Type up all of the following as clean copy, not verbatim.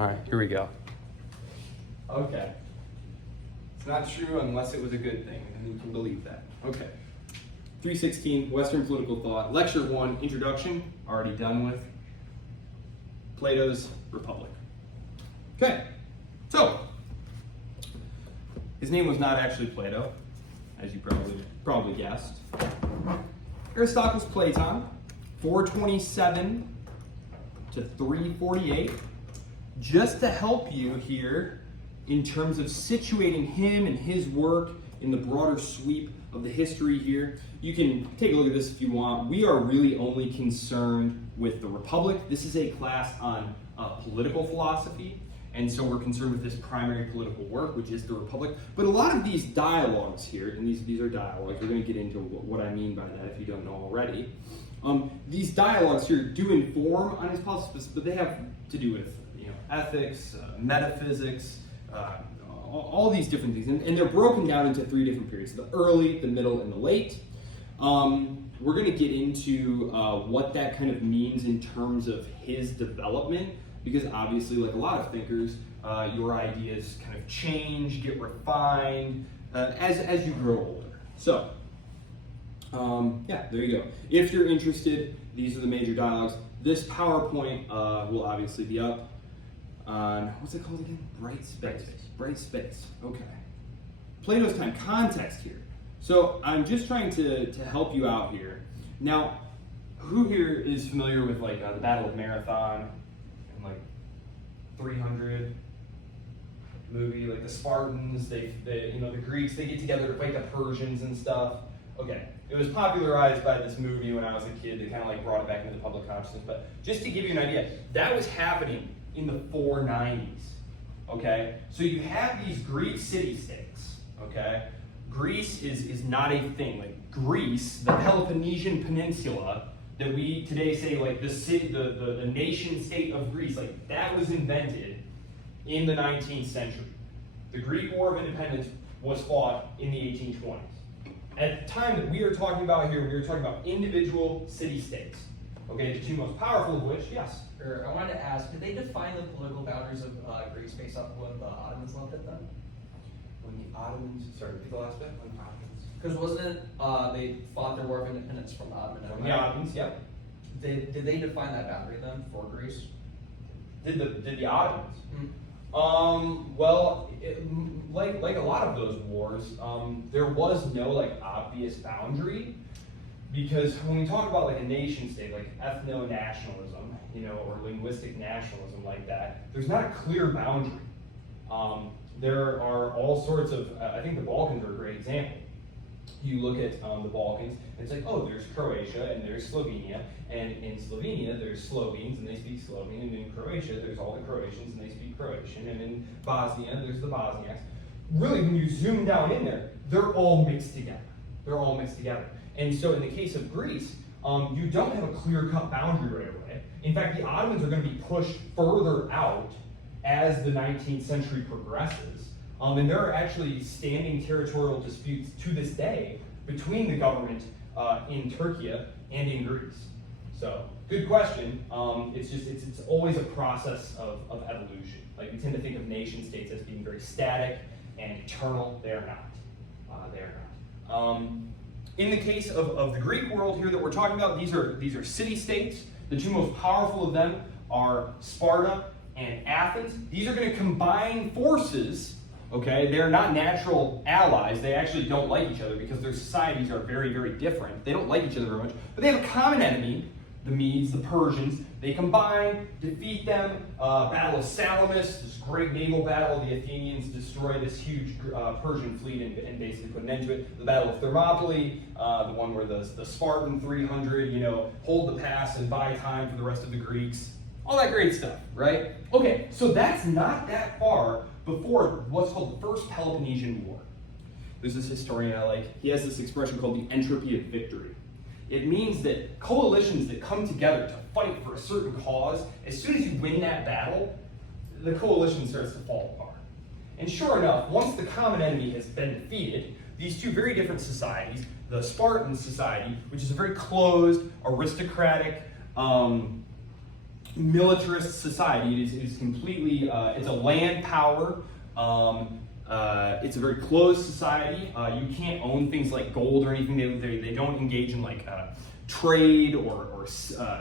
All right, here we go. Okay. It's not true unless it was a good thing, and you can believe that. Okay. 316, Western Political Thought. Lecture 1, Introduction, already done with. Plato's Republic. Okay, so, his name was not actually Plato, as you probably guessed. Aristotle's Platon, 427 to 348. Just to help you here in terms of situating him and his work in the broader sweep of the history here, you can take a look at this if you want. We are really only concerned with the Republic. This is a class on political philosophy, and so we're concerned with this primary political work, which is the Republic. But a lot of these dialogues here, and these are dialogues, we're going to get into what I mean by that if you don't know already. These dialogues here do inform on his politics, but they have to do with ethics, metaphysics, all these different things. And they're broken down into 3 different periods: the early, the middle, and the late. We're going to get into what that kind of means in terms of his development, because obviously, like a lot of thinkers, your ideas kind of change, get refined as you grow older. So, yeah, there you go. If you're interested, these are the major dialogues. This PowerPoint will obviously be up on, what's it called again? Bright Space. Bright Space, okay. Plato's time, context here. So I'm just trying to help you out here. Now, who here is familiar with like the Battle of Marathon and like 300 movie, like the Spartans, the Greeks, they get together to fight the Persians and stuff. Okay, it was popularized by this movie when I was a kid. They kind of like brought it back into the public consciousness. But just to give you an idea, that was happening in the 490s. Okay, so you have these Greek city-states. Okay, Greece is not a thing. Like Greece, the Peloponnesian Peninsula that we today say like the city, the nation state of Greece, like that was invented in the 19th century. The Greek War of Independence was fought in the 1820s. At the time that we are talking about here, we are talking about individual city-states. Okay, the 2 most powerful of which, yes? I wanted to ask, did they define the political boundaries of Greece based off of when the Ottomans left it then? When the Ottomans, sorry, repeat the last bit, when the Ottomans. Because wasn't it, they fought their war of independence from the Ottoman Empire? The Ottomans, yep. Did they define that boundary then for Greece? Did the Ottomans? Mm-hmm. Well, like a lot of those wars, there was no like obvious boundary, because when we talk about like a nation state, like ethno-nationalism, or linguistic nationalism like that, there's not a clear boundary. There are all sorts of, I think the Balkans are a great example. You look at the Balkans, it's like, oh, there's Croatia and there's Slovenia, and in Slovenia there's Slovenes and they speak Slovene, and in Croatia there's all the Croatians and they speak Croatian, and in Bosnia there's the Bosniaks. Really, when you zoom down in there, they're all mixed together. They're all mixed together. And so in the case of Greece, you don't have a clear-cut boundary right away. In fact, the Ottomans are going to be pushed further out as the 19th century progresses. And there are actually standing territorial disputes to this day between the government in Turkey and in Greece. So, good question. It's always a process of evolution. Like we tend to think of nation states as being very static and eternal. They are not. They are not. In the case of the Greek world here that we're talking about, these are city-states. The 2 most powerful of them are Sparta and Athens. These are going to combine forces. Okay, they're not natural allies. They actually don't like each other because their societies are very, very different. They don't like each other very much, but they have a common enemy, the Medes, the Persians. They combine, defeat them. Battle of Salamis, this great naval battle. The Athenians destroy this huge Persian fleet and basically put an end to it. The Battle of Thermopylae, the one where the Spartan 300, hold the pass and buy time for the rest of the Greeks. All that great stuff, right? Okay, so that's not that far before what's called the First Peloponnesian War. There's this historian I like. He has this expression called the entropy of victory. It means that coalitions that come together to fight for a certain cause, as soon as you win that battle, the coalition starts to fall apart. And sure enough, once the common enemy has been defeated, these 2 very different societies, the Spartan society, which is a very closed, aristocratic, militarist society. It is completely, it's a land power. It's a very closed society. You can't own things like gold or anything. They don't engage in like trade or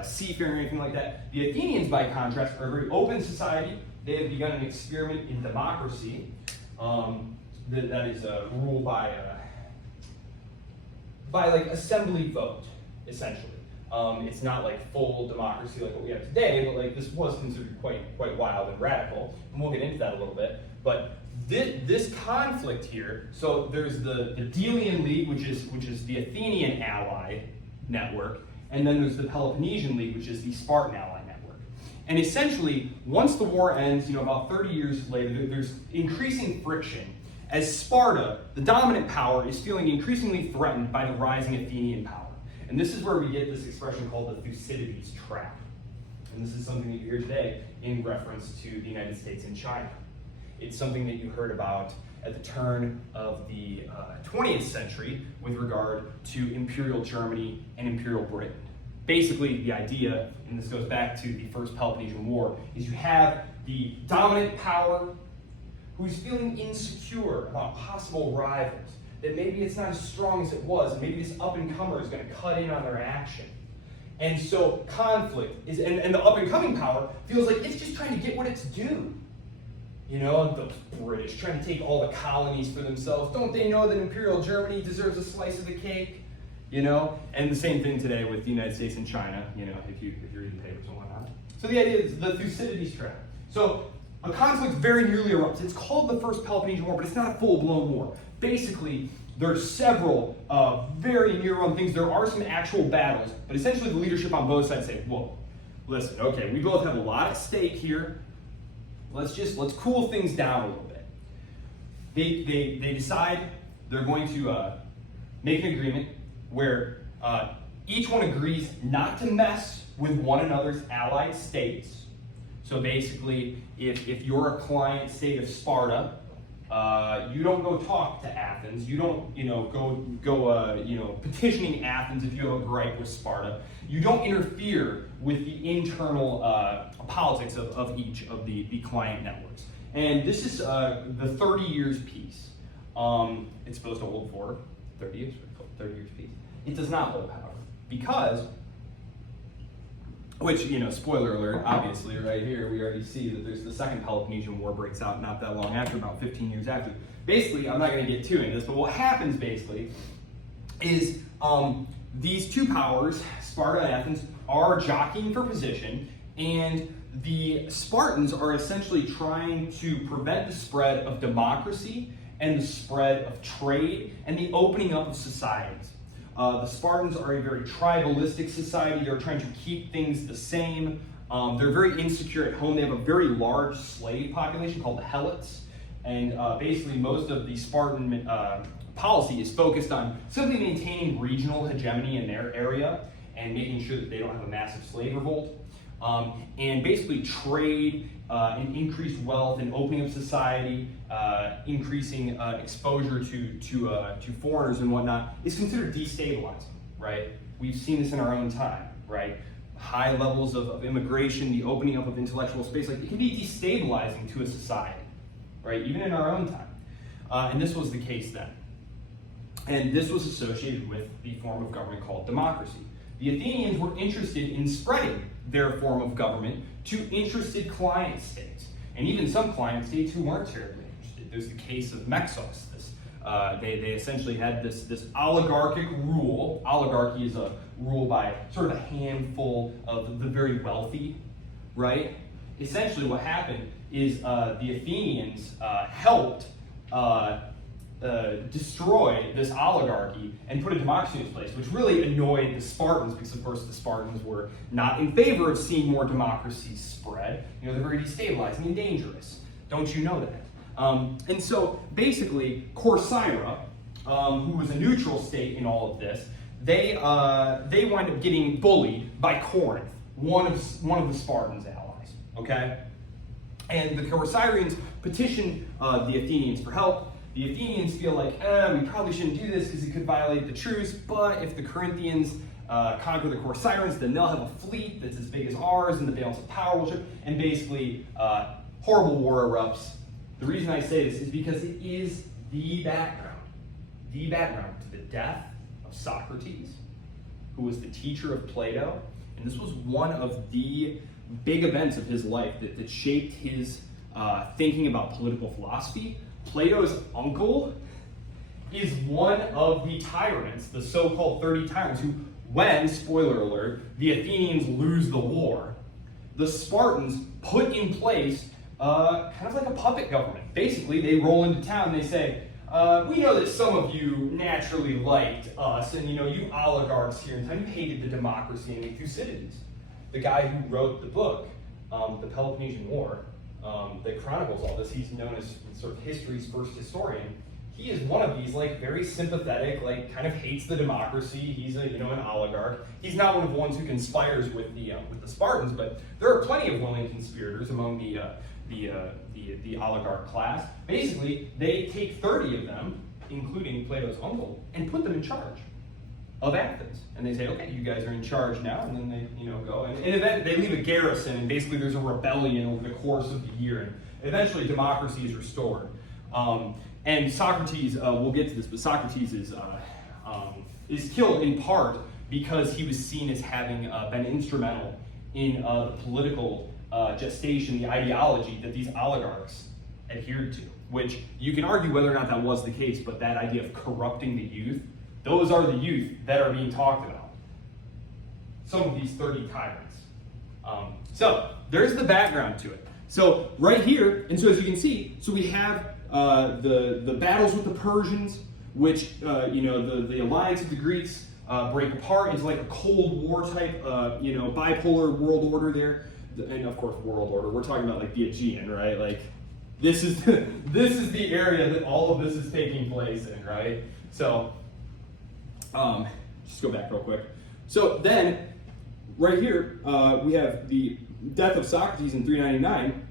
seafaring or anything like that. The Athenians, by contrast, are a very open society. They have begun an experiment in democracy that is ruled by like assembly vote, essentially. It's not like full democracy like what we have today, but like this was considered quite wild and radical, and we'll get into that a little bit. But this conflict here, so there's the Delian League, which is the Athenian ally network, and then there's the Peloponnesian League, which is the Spartan ally network. And essentially, once the war ends, about 30 years later, there's increasing friction as Sparta, the dominant power, is feeling increasingly threatened by the rising Athenian power. And this is where we get this expression called the Thucydides trap. And this is something that you hear today in reference to the United States and China. It's something that you heard about at the turn of the 20th century with regard to Imperial Germany and Imperial Britain. Basically, the idea, and this goes back to the First Peloponnesian War, is you have the dominant power who's feeling insecure about possible rivals, that maybe it's not as strong as it was, and maybe this up-and-comer is going to cut in on their action. And so conflict is, and the up-and-coming power feels like it's just trying to get what it's due. The British trying to take all the colonies for themselves. Don't they know that Imperial Germany deserves a slice of the cake? And the same thing today with the United States and China, if you read the papers and whatnot. So the idea is the Thucydides trap. So a conflict very nearly erupts. It's called the First Peloponnesian War, but it's not a full-blown war. Basically, there are several very near-run things. There are some actual battles, but essentially the leadership on both sides say, whoa, listen, okay, we both have a lot at stake here. Let's cool things down a little bit. They decide they're going to make an agreement where each one agrees not to mess with one another's allied states. So basically, if you're a client state of Sparta, you don't go talk to Athens. You don't, go petitioning Athens if you have a gripe with Sparta. You don't interfere with the internal politics of each of the client networks. And this is the 30 years peace. It's supposed to hold for 30 years. 30 years peace. It does not hold, however, because, which, spoiler alert, obviously, right here, we already see that there's the Second Peloponnesian War breaks out not that long after, about 15 years after. Basically, I'm not going to get too into this, but what happens, basically, is these two powers, Sparta and Athens, are jockeying for position, and the Spartans are essentially trying to prevent the spread of democracy and the spread of trade and the opening up of societies. The Spartans are a very tribalistic society. They're trying to keep things the same. They're very insecure at home. They have a very large slave population called the Helots. And basically most of the Spartan policy is focused on simply maintaining regional hegemony in their area and making sure that they don't have a massive slave revolt. And basically trade and increased wealth and opening up society, increasing exposure to foreigners and whatnot is considered destabilizing, right? We've seen this in our own time, right? High levels of immigration, the opening up of intellectual space, like it can be destabilizing to a society, right? Even in our own time. And this was the case then. And this was associated with the form of government called democracy. The Athenians were interested in spreading their form of government to interested client states, and even some client states who weren't terribly interested. There's the case of Mexos. They essentially had this oligarchic rule. Oligarchy is a rule by sort of a handful of the very wealthy, right? Essentially what happened is the Athenians helped destroy this oligarchy and put a democracy in place, which really annoyed the Spartans because, of course, the Spartans were not in favor of seeing more democracy spread. They're very destabilizing and dangerous. Don't you know that? And so, basically, Corcyra, who was a neutral state in all of this, they wind up getting bullied by Corinth, one of the Spartans' allies. Okay, and the Corcyrians petition the Athenians for help. The Athenians feel like, we probably shouldn't do this because it could violate the truce, but if the Corinthians conquer the Corsirans, then they'll have a fleet that's as big as ours, and the balance of power will shift, and basically horrible war erupts. The reason I say this is because it is the background to the death of Socrates, who was the teacher of Plato, and this was one of the big events of his life that shaped his thinking about political philosophy. Plato's uncle is one of the tyrants, the so-called 30 tyrants, who, when, spoiler alert, the Athenians lose the war, the Spartans put in place kind of like a puppet government. Basically, they roll into town and they say, we know that some of you naturally liked us, and you oligarchs here in town, you hated the democracy and the Thucydides. The guy who wrote the book, the Peloponnesian War, that chronicles all this, he's known as sort of history's first historian. He is one of these, very sympathetic, kind of hates the democracy. He's an oligarch. He's not one of the ones who conspires with the Spartans, but there are plenty of willing conspirators among the oligarch class. Basically, they take 30 of them, including Plato's uncle, and put them in charge of Athens. And they say, okay, you guys are in charge now, and then they go. And then they leave a garrison, and basically there's a rebellion over the course of the year, and eventually democracy is restored. And Socrates, we'll get to this, but Socrates is killed in part because he was seen as having been instrumental in the political gestation, the ideology that these oligarchs adhered to, which you can argue whether or not that was the case, but that idea of corrupting the youth, those are the youth that are being talked about. Some of these 30 tyrants. So there's the background to it. So right here, and so as you can see, so we have the battles with the Persians, which the alliance of the Greeks break apart into a Cold War type bipolar world order there, and of course world order. We're talking about the Aegean, right? This is the area that all of this is taking place in, right? So just go back real quick. So then right here we have the death of Socrates in 399.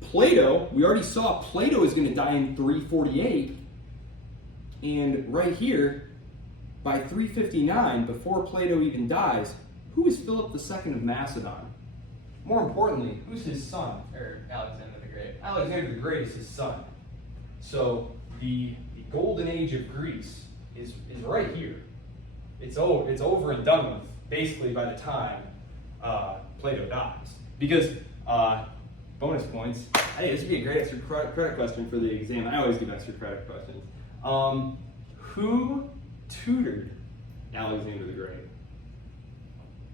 Plato, we already saw Plato is going to die in 348, and right here, by 359, before Plato even dies, who is Philip II of Macedon? More importantly, who's his son? Or Alexander the Great. Alexander the Great is his son. So the golden age of Greece is right here. It's over and done with, basically, by the time Plato dies. Because bonus points. Hey, this would be a great extra credit question for the exam. I always give extra credit questions. Who tutored Alexander the Great?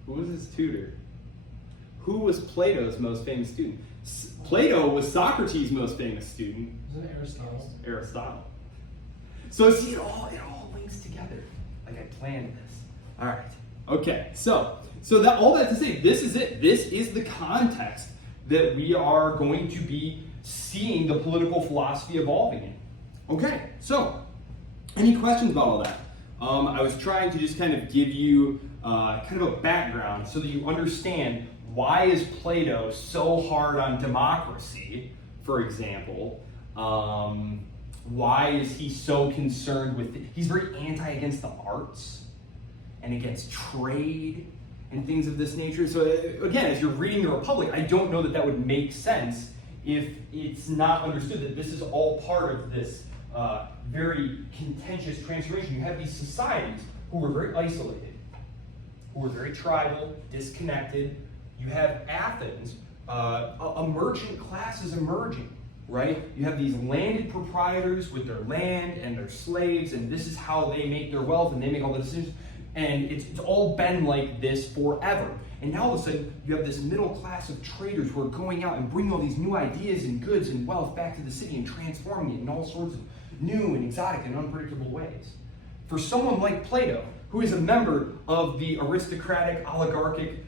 Who was his tutor? Who was Plato's most famous student? Plato was Socrates' most famous student. Isn't it Aristotle? Aristotle. So see, it all links together. I planned this. All right. Okay. So that all that to say, this is it. This is the context that we are going to be seeing the political philosophy evolving in. Okay, so any questions about all that? I was trying to just kind of give you kind of a background so that you understand why is Plato so hard on democracy, for example. Why is he so concerned with he's very against the arts and against trade and things of this nature. So again, as you're reading the Republic, I don't know that would make sense if it's not understood that this is all part of this very contentious transformation. You have these societies who were very isolated, who were very tribal, disconnected. You have Athens, a merchant class is emerging, right? You have these landed proprietors with their land and their slaves, and this is how they make their wealth, and they make all the decisions. And it's all been like this forever. And now all of a sudden, you have this middle class of traders who are going out and bringing all these new ideas and goods and wealth back to the city and transforming it in all sorts of new and exotic and unpredictable ways. For someone like Plato, who is a member of the aristocratic, oligarchic,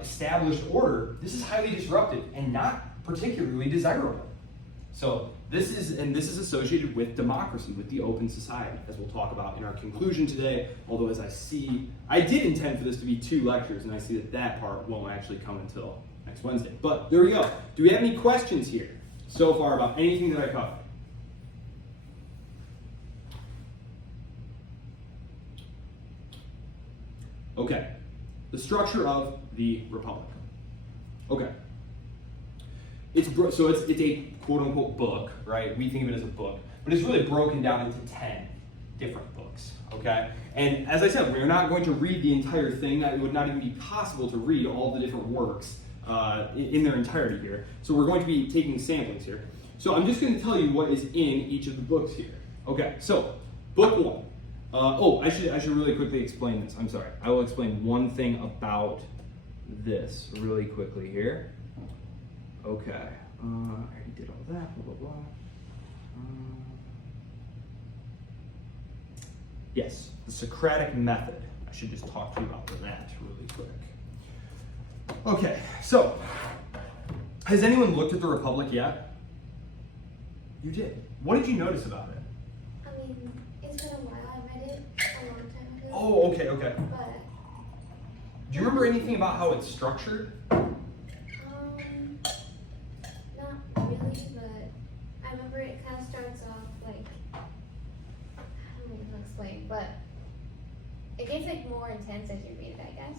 established order, this is highly disruptive and not particularly desirable. So this is associated with democracy, with the open society, as we'll talk about in our conclusion today. Although, as I did intend for this to be 2 lectures, and I see that part won't actually come until next Wednesday. But there we go. Do we have any questions here so far about anything that I covered? Okay, the structure of the Republic. Okay. It's a quote-unquote book, right? We think of it as a book, but it's really broken down into 10 different books, okay? And as I said, we're not going to read the entire thing. It would not even be possible to read all the different works in their entirety here. So we're going to be taking samplings here. So I'm just going to tell you what is in each of the books here. Okay, so book 1. I should really quickly explain this. I'm sorry. I will explain one thing about this really quickly here. Okay, I already did all that, blah, blah, blah. Yes, the Socratic method. I should just talk to you about that really quick. Okay, so, has anyone looked at the Republic yet? You did. What did you notice about it? I mean, it's been a while. I read it a long time ago. Oh, okay. But Do you remember anything about how it's structured? not really, but I remember it kind of starts off like, I don't even know how to explain, but it gets like more intense as you read it, I guess.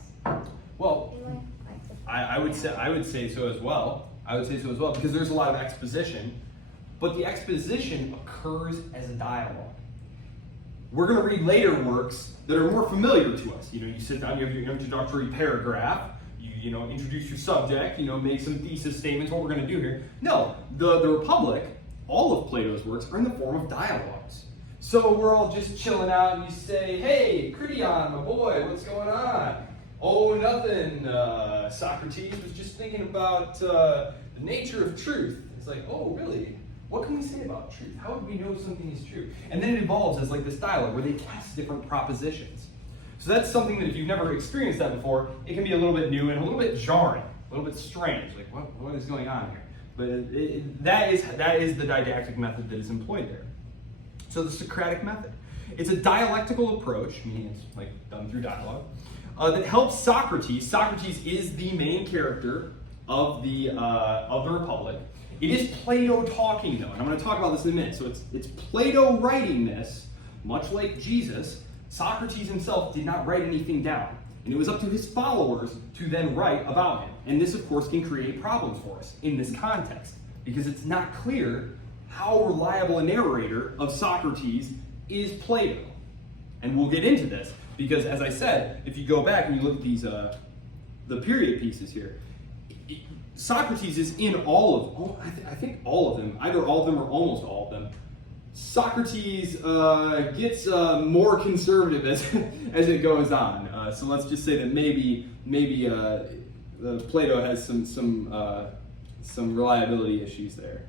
Well, Anyway, I would say so as well. Because there's a lot of exposition, but the exposition occurs as a dialogue. We're going to read later works that are more familiar to us. You sit down, you have your introductory paragraph, you introduce your subject, make some thesis statements, what we're going to do here. No, the Republic, all of Plato's works are in the form of dialogues. So we're all just chilling out and you say, hey, Crition, my boy, what's going on? Oh, nothing, Socrates was just thinking about the nature of truth. It's like, oh, really? What can we say about truth? How would we know something is true? And then it evolves as like this dialogue where they test different propositions. So that's something that if you've never experienced that before, it can be a little bit new and a little bit jarring, a little bit strange. Like, what is going on here? But that is the didactic method that is employed there. So the Socratic method. It's a dialectical approach, meaning it's like done through dialogue, that helps Socrates. Socrates is the main character of the Republic. It is Plato talking, though, and I'm going to talk about this in a minute. So it's Plato writing this, much like Jesus. Socrates himself did not write anything down, and it was up to his followers to then write about him. And this, of course, can create problems for us in this context, because it's not clear how reliable a narrator of Socrates is Plato. And we'll get into this, because as I said, if you go back and you look at these the period pieces here, Socrates is in all of, I think all of them, either all of them or almost all of them. Socrates gets more conservative as it goes on. So let's just say that maybe Plato has some reliability issues there.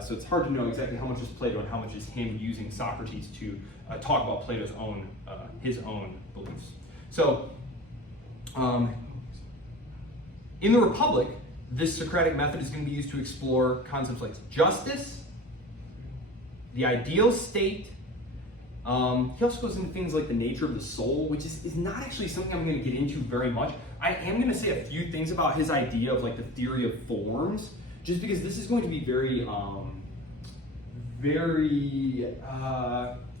So it's hard to know exactly how much is Plato and how much is him using Socrates to talk about Plato's own his own beliefs. So in the Republic, this Socratic method is going to be used to explore concepts like justice, the ideal state. He also goes into things like the nature of the soul, which is not actually something I'm going to get into very much. I am going to say a few things about his idea of like the theory of forms, just because this is going to be very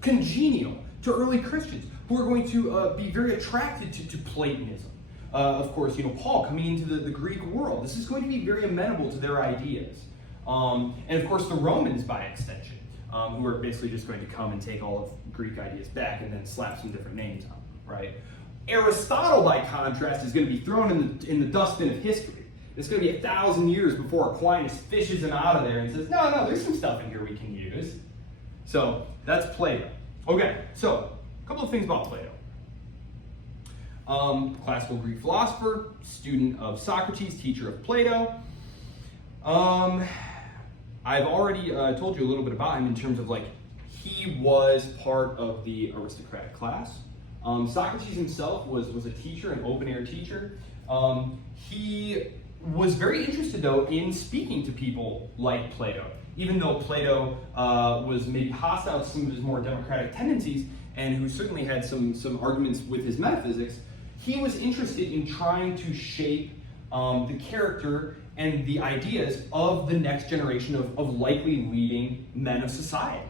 congenial to early Christians who are going to be very attracted to Platonism. Of course, Paul coming into the Greek world. This is going to be very amenable to their ideas. And of course, the Romans, by extension, who are basically just going to come and take all of Greek ideas back and then slap some different names on them, right? Aristotle, by contrast, is going to be thrown in the dustbin of history. It's going to be 1,000 years before Aquinas fishes him out of there and says, no, there's some stuff in here we can use. So that's Plato. Okay, so a couple of things about Plato. Classical Greek philosopher, student of Socrates, teacher of Plato. I've already told you a little bit about him in terms of he was part of the aristocratic class. Socrates himself was a teacher, an open-air teacher. He was very interested, though, in speaking to people like Plato. Even though Plato was maybe hostile to some of his more democratic tendencies, and who certainly had some arguments with his metaphysics, he was interested in trying to shape the character and the ideas of the next generation of likely leading men of society.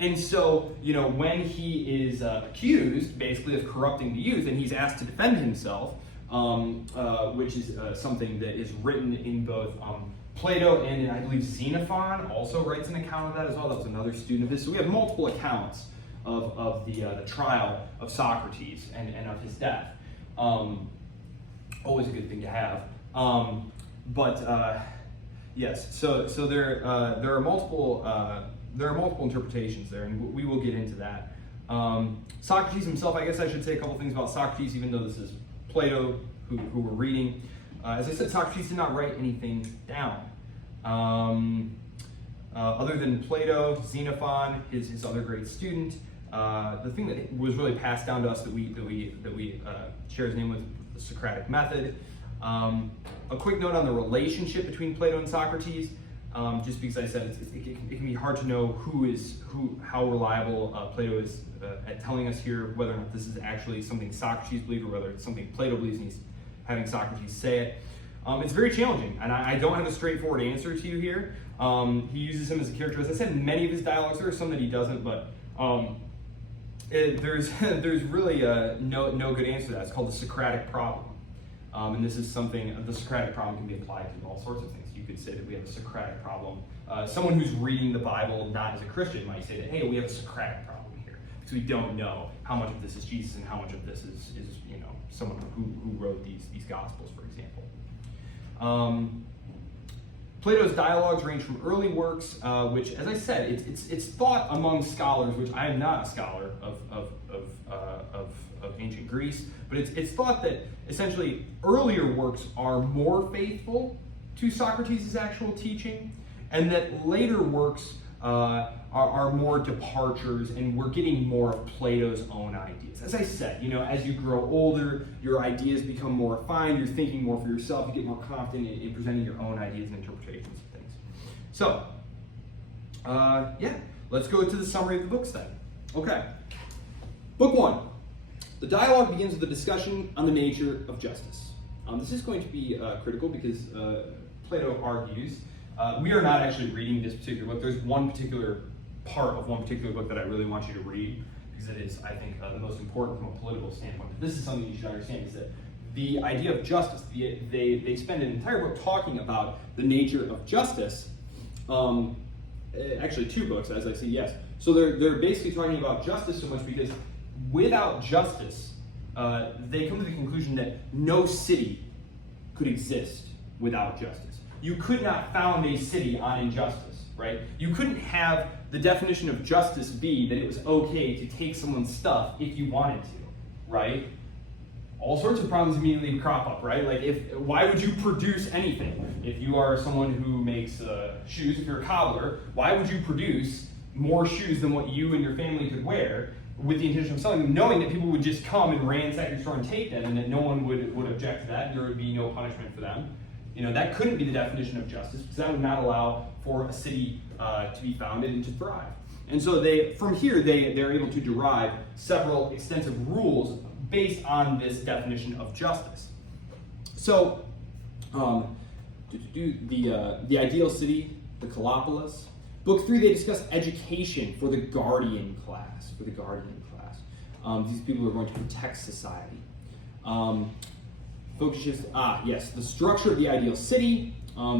And so, when he is accused, basically, of corrupting the youth, and he's asked to defend himself, which is something that is written in both Plato and I believe Xenophon also writes an account of that as well. That was another student of his. So we have multiple accounts of the trial of Socrates and of his death. Always a good thing to have. Yes. So there are multiple interpretations there, and we will get into that. Socrates himself, I guess I should say a couple things about Socrates, even though this is Plato who we're reading. As I said, Socrates did not write anything down. Other than Plato, Xenophon, his other great student, the thing that was really passed down to us that we share his name with, the Socratic method. A quick note on the relationship between Plato and Socrates, just because I said it can be hard to know how reliable Plato is at telling us here whether or not this is actually something Socrates believed or whether it's something Plato believes and he's having Socrates say it. It's very challenging, and I don't have a straightforward answer to you here. He uses him as a character. As I said, in many of his dialogues, there are some that he doesn't, but there's really no good answer to that. It's called the Socratic problem. And this is something, the Socratic problem can be applied to all sorts of things. You could say that we have a Socratic problem. Someone who's reading the Bible not as a Christian might say that, hey, we have a Socratic problem here, because we don't know how much of this is Jesus and how much of this is someone who wrote these Gospels, for example. Plato's dialogues range from early works, which, as I said, it's thought among scholars, which I am not a scholar of ancient Greece, but it's thought that essentially earlier works are more faithful to Socrates' actual teaching, and that later works are more departures, and we're getting more of Plato's own ideas. As I said, as you grow older, your ideas become more refined, you're thinking more for yourself, you get more confident in presenting your own ideas and interpretations of things. So, let's go to the summary of the books then. Okay. Book 1. The dialogue begins with a discussion on the nature of justice. This is going to be critical because Plato argues we are not actually reading this particular book. There's one particular part of one particular book that I really want you to read because it is, I think, the most important from a political standpoint. But this is something you should understand, is that the idea of justice, they spend an entire book talking about the nature of justice. Actually, 2 books, as I see, yes. So they're basically talking about justice so much because without justice, they come to the conclusion that no city could exist without justice. You could not found a city on injustice, right? You couldn't have the definition of justice be that it was okay to take someone's stuff if you wanted to, right? All sorts of problems immediately crop up, right? Like, why would you produce anything? If you are someone who makes shoes, if you're a cobbler, why would you produce more shoes than what you and your family could wear with the intention of selling them, knowing that people would just come and ransack your store and take them, and that no one would object to that, and there would be no punishment for them? That couldn't be the definition of justice, because that would not allow for a city to be founded and to thrive. And so from here, they're able to derive several extensive rules based on this definition of justice. So, the ideal city, the Calopolis. Book 3, they discuss education for the guardian class. These people are going to protect society. Focuses, the structure of the ideal city.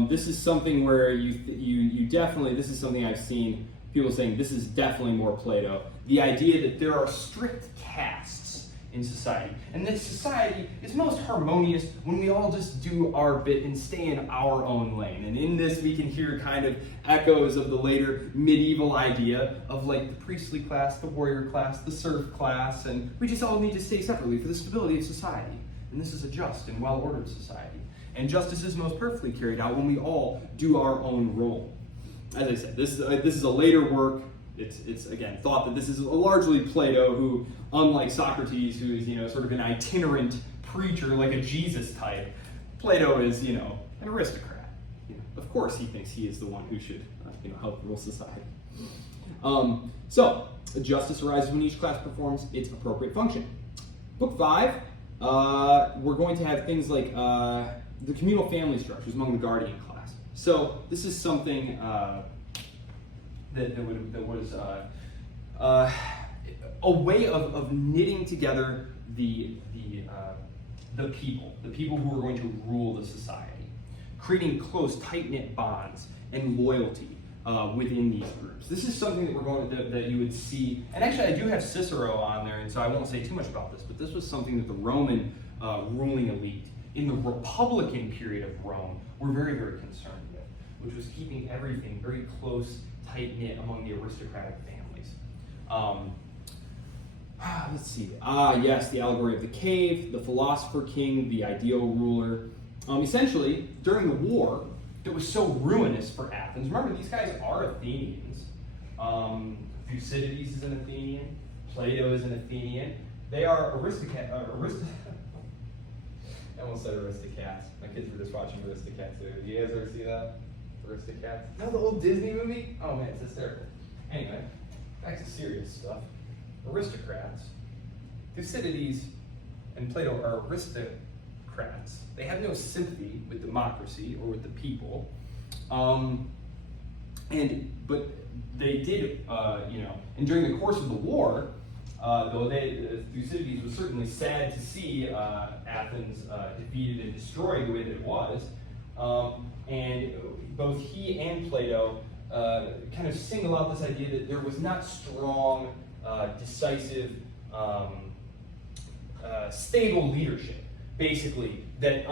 This is something where you definitely, this is something I've seen people saying this is definitely more Plato. The idea that there are strict castes in society, and that society is most harmonious when we all just do our bit and stay in our own lane. And in this, we can hear kind of echoes of the later medieval idea of like the priestly class, the warrior class, the serf class, and we just all need to stay separately for the stability of society. And this is a just and well-ordered society. And justice is most perfectly carried out when we all do our own role. As I said, this is a later work. It's again thought that this is largely Plato, who, unlike Socrates, who is sort of an itinerant preacher like a Jesus type, Plato is an aristocrat. Of course, he thinks he is the one who should help rule society. So justice arises when each class performs its appropriate function. Book 5. We're going to have things like the communal family structures among the guardian class. So this is something that was a way of knitting together the people who are going to rule the society, creating close, tight-knit bonds and loyalty within these groups. This is something that we're going that you would see, and actually I do have Cicero on there, and so I won't say too much about this, but this was something that the Roman ruling elite in the Republican period of Rome were very, very concerned with, which was keeping everything very close, tight-knit among the aristocratic families. Let's see. Yes, the allegory of the cave, the philosopher king, the ideal ruler. Essentially, during the war that was so ruinous for Athens, remember these guys are Athenians. Thucydides is an Athenian. Plato is an Athenian. They are I almost said Aristocats. My kids were just watching Aristocats. Do you guys ever see that? Aristocats? No, the old Disney movie? Oh man, it's hysterical. Anyway, back to serious stuff. Aristocrats, Thucydides and Plato are aristocrats. They have no sympathy with democracy or with the people, but they did, and during the course of the war, though Thucydides was certainly sad to see Athens defeated and destroyed the way that it was, and both he and Plato kind of single out this idea that there was not strong, decisive, stable leadership. Basically, that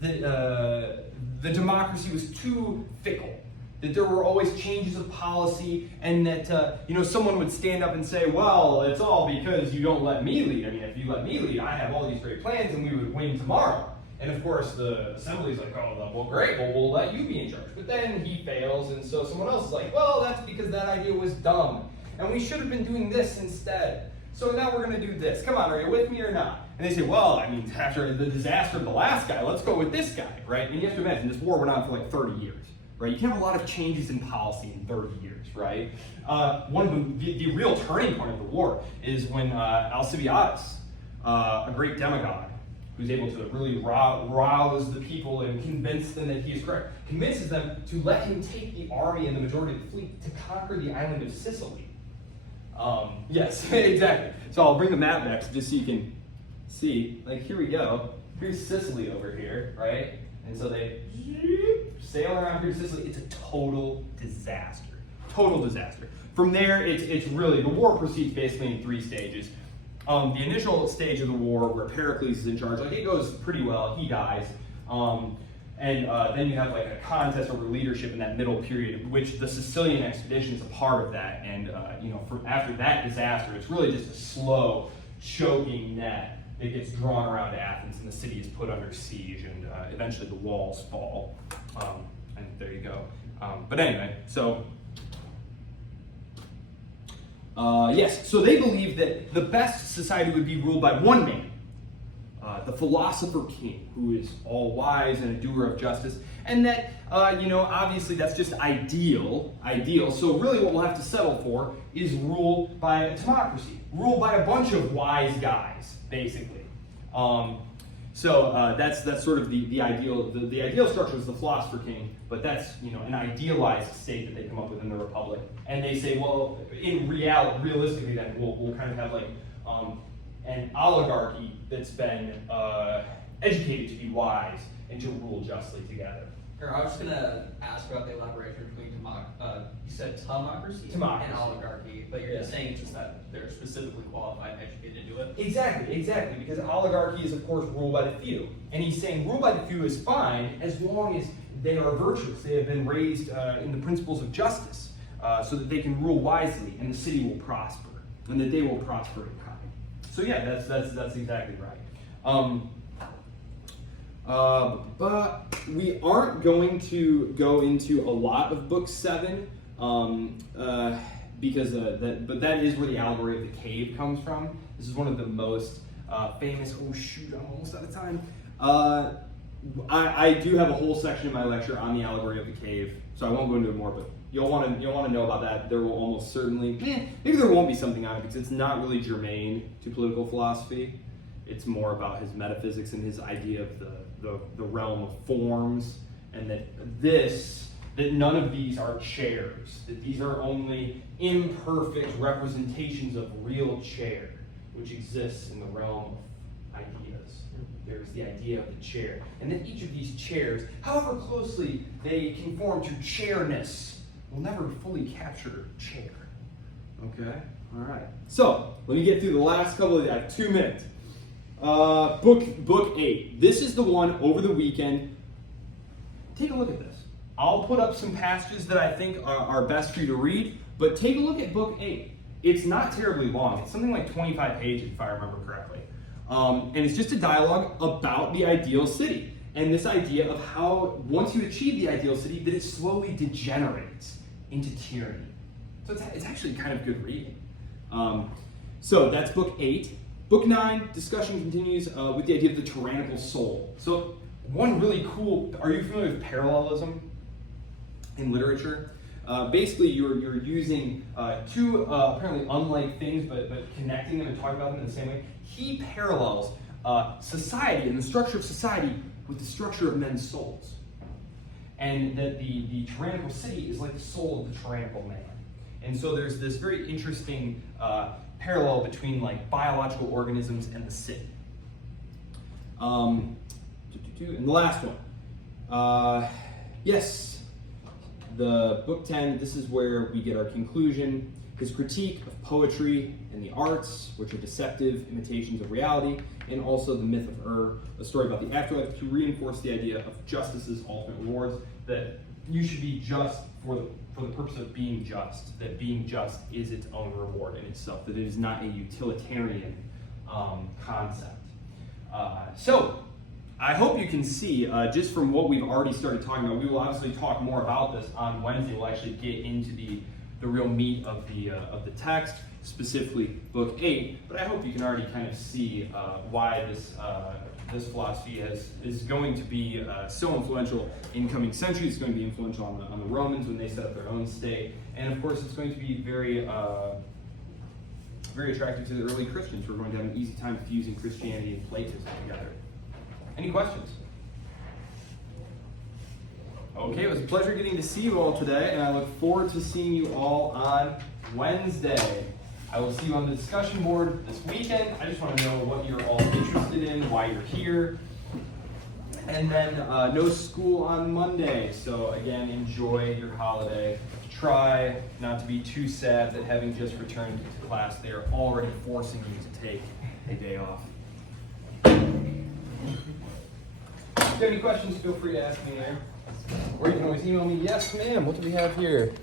the democracy was too fickle. That there were always changes of policy, and that someone would stand up and say, "Well, it's all because you don't let me lead. I mean, if you let me lead, I have all these great plans, and we would win tomorrow." And of course, the assembly's like, "Oh, well, great. Well, we'll let you be in charge." But then he fails, and so someone else is like, "Well, that's because that idea was dumb, and we should have been doing this instead. So now we're going to do this. Come on, are you with me or not?" And they say, "Well, I mean, after the disaster of the last guy, let's go with this guy," right? And you have to imagine this war went on for like 30 years. Right? You can have a lot of changes in policy in 30 years, right? One of the real turning point of the war is when Alcibiades, a great demagogue, who's able to really rouse the people and convince them that he is correct, convinces them to let him take the army and the majority of the fleet to conquer the island of Sicily. Yes, exactly. So I'll bring the map next just so you can see. Like, here we go. Here's Sicily over here, right? And so they sail around here to Sicily. It's a total disaster. Total disaster. From there, it's really, the war proceeds basically in 3 stages. The initial stage of the war, where Pericles is in charge, like, it goes pretty well. He dies. Then you have like a contest over leadership in that middle period, which the Sicilian expedition is a part of that. And after that disaster, it's really just a slow, choking net that gets drawn around Athens, and the city is put under siege, and eventually the walls fall. And there you go. But anyway, so yes, so they believe that the best society would be ruled by one man, the philosopher king, who is all wise and a doer of justice, and that obviously that's just ideal. So really, what we'll have to settle for is rule by a democracy, rule by a bunch of wise guys, basically. That's sort of the ideal. The ideal structure is the philosopher king, but that's an idealized state that they come up with in the republic. And they say, well, in realistically, then we'll kind of have like an oligarchy that's been educated to be wise and to rule justly together. Here, I was just gonna ask about the elaboration between you said democracy and oligarchy, but you're just saying it's just that they're specifically qualified and educated to do it? Exactly, because oligarchy is of course rule by the few. And he's saying rule by the few is fine as long as they are virtuous, they have been raised in the principles of justice, so that they can rule wisely and the city will prosper, and that they will prosper in time. So yeah, that's exactly right. But we aren't going to go into a lot of book 7, because that is where the allegory of the cave comes from. This is one of the most famous. Oh shoot, I'm almost out of time. I do have a whole section in my lecture on the allegory of the cave, so I won't go into it more. But you'll want to know about that. There will almost certainly, maybe there won't be something on it because it's not really germane to political philosophy. It's more about his metaphysics and his idea of the realm of forms, and that this that none of these are chairs, that these are only imperfect representations of real chair, which exists in the realm of ideas. There's the idea of the chair. And that each of these chairs, however closely they conform to chairness, will never fully capture chair. Okay? All right. So, let me get through the last couple of, I have 2 minutes. Book 8. This is the one over the weekend. Take a look at this. I'll put up some passages that I think are best for you to read, but take a look at book 8. It's not terribly long. It's something like 25 pages, if I remember correctly. And it's just a dialogue about the ideal city and this idea of how, once you achieve the ideal city, that it slowly degenerates into tyranny. So it's actually kind of good reading. So that's book 8. Book 9, discussion continues with the idea of the tyrannical soul. So one really cool, are you familiar with parallelism in literature? Basically, you're using two apparently unlike things, but connecting them and talking about them in the same way. He parallels society and the structure of society with the structure of men's souls. And that the tyrannical city is like the soul of the tyrannical man. And so there's this very interesting parallel between like biological organisms and the city. And the last one. Yes, the book 10, this is where we get our conclusion. His critique of poetry and the arts, which are deceptive imitations of reality, and also the myth of a story about the afterlife, to reinforce the idea of justice's ultimate rewards, that you should be just for the purpose of being just, that being just is its own reward in itself, that it is not a utilitarian concept. So, I hope you can see, just from what we've already started talking about, we will obviously talk more about this on Wednesday. We'll actually get into the real meat of the text, specifically book 8. But I hope you can already kind of see why this philosophy is going to be so influential in coming centuries. It's going to be influential on the Romans when they set up their own state, and of course, it's going to be very very attractive to the early Christians who are going to have an easy time fusing Christianity and Platonism together. Any questions? Okay, it was a pleasure getting to see you all today, and I look forward to seeing you all on Wednesday. I will see you on the discussion board this weekend. I just want to know what you're all interested in, why you're here. And then no school on Monday, so again, enjoy your holiday. Try not to be too sad that having just returned to class, they are already forcing you to take a day off. If you have any questions, feel free to ask me there. Or you can always email me. Yes, ma'am. What do we have here?